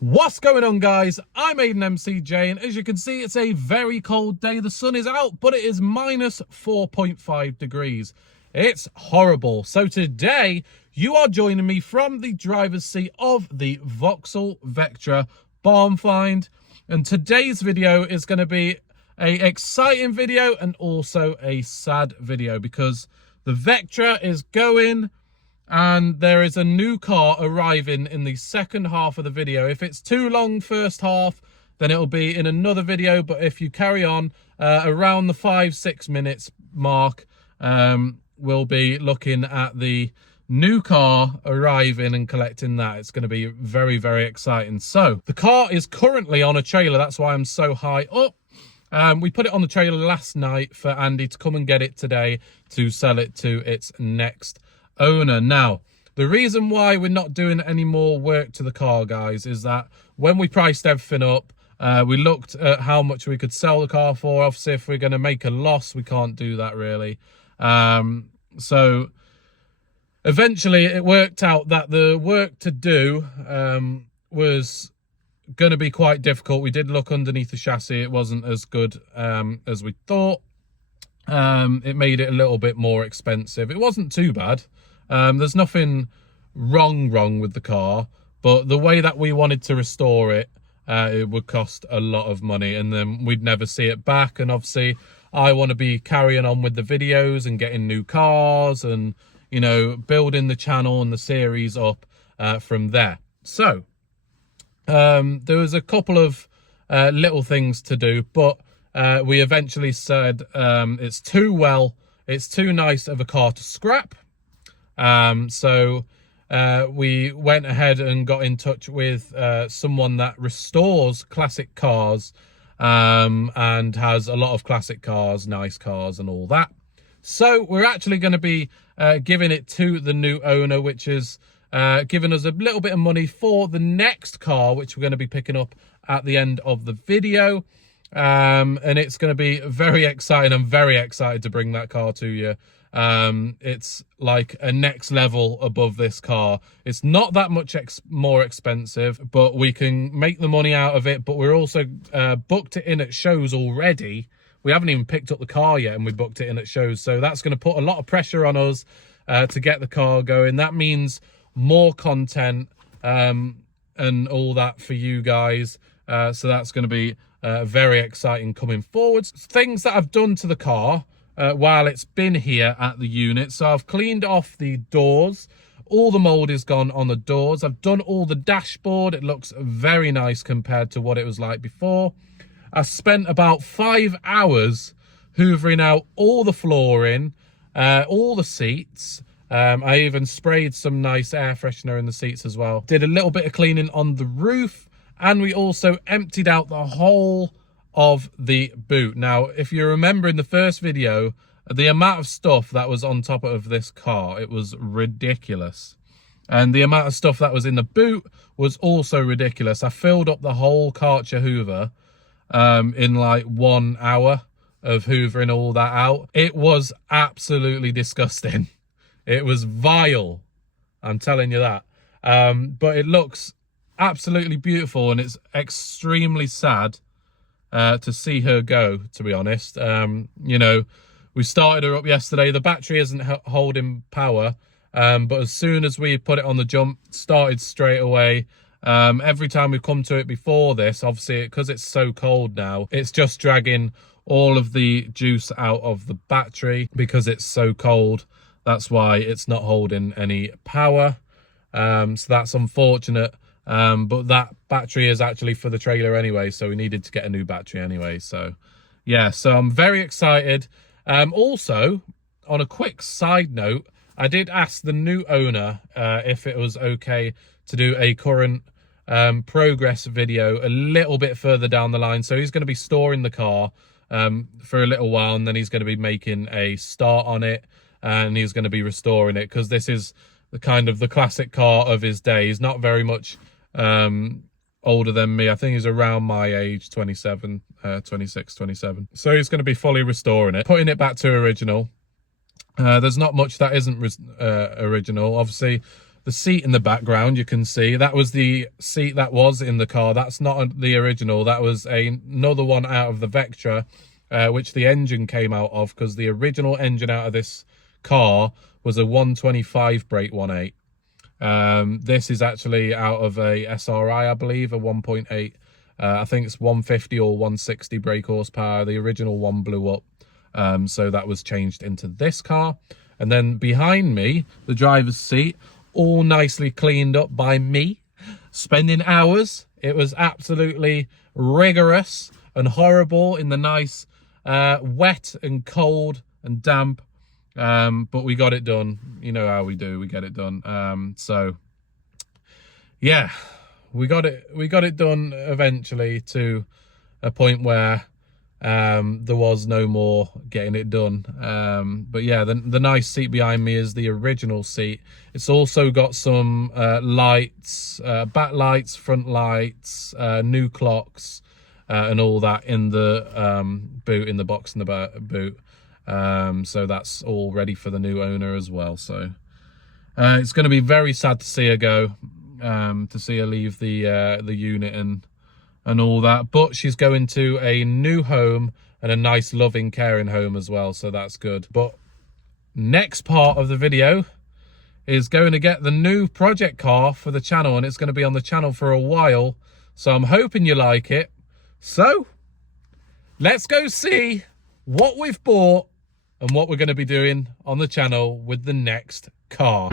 What's going on, guys? I'm AidanMCJ, and as you can see, it's a very cold day. The sun is out, but it is minus 4.5 degrees. It's horrible. So today, you are joining me from the driver's seat of the Vauxhall Vectra Barnfind, and today's video is going to be an exciting video and also a sad video because the Vectra is going and there is a new car arriving in the second half of the video. If it's too long first half, then it'll be in another video, but if you carry on around the 5-6 minutes mark, we'll be looking at the new car arriving and collecting that. It's going to be very, very exciting. So the car is currently on a trailer. That's why I'm so high up. We put it on the trailer last night for Andy to come and get it today to sell it to its next owner. Now, the reason why we're not doing any more work to the car, guys, is that when we priced everything up, we looked at how much we could sell the car for. Obviously, if we're going to make a loss, we can't do that really. So eventually it worked out that the work to do was going to be quite difficult. We did look underneath the chassis. It wasn't as good as we thought. It made it a little bit more expensive. It wasn't too bad. There's nothing wrong with the car, but the way that we wanted to restore it, it would cost a lot of money, and then we'd never see it back. And obviously I want to be carrying on with the videos and getting new cars and, you know, building the channel and the series up from there. So there was a couple of little things to do, but we eventually said it's too nice of a car to scrap. So we went ahead and got in touch with someone that restores classic cars and has a lot of classic cars, nice cars and all that. So we're actually going to be giving it to the new owner, which is giving us a little bit of money for the next car, which we're going to be picking up at the end of the video. And it's going to be very exciting. I'm very excited to bring that car to you. It's like a next level above this car. It's not that much more expensive, but we can make the money out of it. But we're also booked it in at shows already. We haven't even picked up the car yet, and we booked it in at shows. So that's going to put a lot of pressure on us to get the car going. That means more content and all that for you guys. So that's going to be very exciting coming forwards. Things that I've done to the car while it's been here at the unit. So I've cleaned off the doors. All the mold is gone on the doors. I've done all the dashboard. It looks very nice compared to what it was like before. I spent about 5 hours hoovering out all the flooring, all the seats. I even sprayed some nice air freshener in the seats as well. Did a little bit of cleaning on the roof, and we also emptied out the whole of the boot. Now, if you remember in the first video, the amount of stuff that was on top of this car, it was ridiculous. And the amount of stuff that was in the boot was also ridiculous. I filled up the whole Karcher Hoover in like 1 hour of hoovering all that out. It was absolutely disgusting. It was vile, I'm telling you that. But it looks absolutely beautiful, and it's extremely sad to see her go, to be honest. You know, we started her up yesterday. The battery isn't holding power, but as soon as we put it on the jump, started straight away. Every time we've come to it before this, obviously because it's so cold now, it's just dragging all of the juice out of the battery because it's so cold. That's why it's not holding any power. So that's unfortunate. But that battery is actually for the trailer anyway, so we needed to get a new battery anyway. So yeah, so I'm very excited. Also, on a quick side note, I did ask the new owner if it was okay to do a current progress video a little bit further down the line. So he's going to be storing the car for a little while, and then he's going to be making a start on it, and he's going to be restoring it because this is the kind of the classic car of his day. He's not very much older than me. I think he's around my age, 27, 26, 27. So he's going to be fully restoring it, putting it back to original. There's not much that isn't original. Obviously, the seat in the background, you can see that was the seat that was in the car. That's not the original. That was another one out of the Vectra, which the engine came out of, because the original engine out of this car was a 125 brake 1.8. This is actually out of a SRI, I believe, a 1.8. I think it's 150 or 160 brake horsepower. The original one blew up, so that was changed into this car. And then behind me, the driver's seat, all nicely cleaned up by me, spending hours. It was absolutely rigorous and horrible in the nice wet and cold and damp, but we got it done. You know how we do, we get it done. So yeah, we got it done eventually, to a point where there was no more getting it done. But yeah, the nice seat behind me is the original seat. It's also got some lights, back lights, front lights, new clocks, and all that in the boot, in the box in the boot. So that's all ready for the new owner as well. So it's going to be very sad to see her go, to see her leave the unit and all that, but she's going to a new home, and a nice loving caring home as well, so that's good. But next part of the video is going to get the new project car for the channel, and it's going to be on the channel for a while, so I'm hoping you like it. So let's go see what we've bought and what we're going to be doing on the channel with the next car.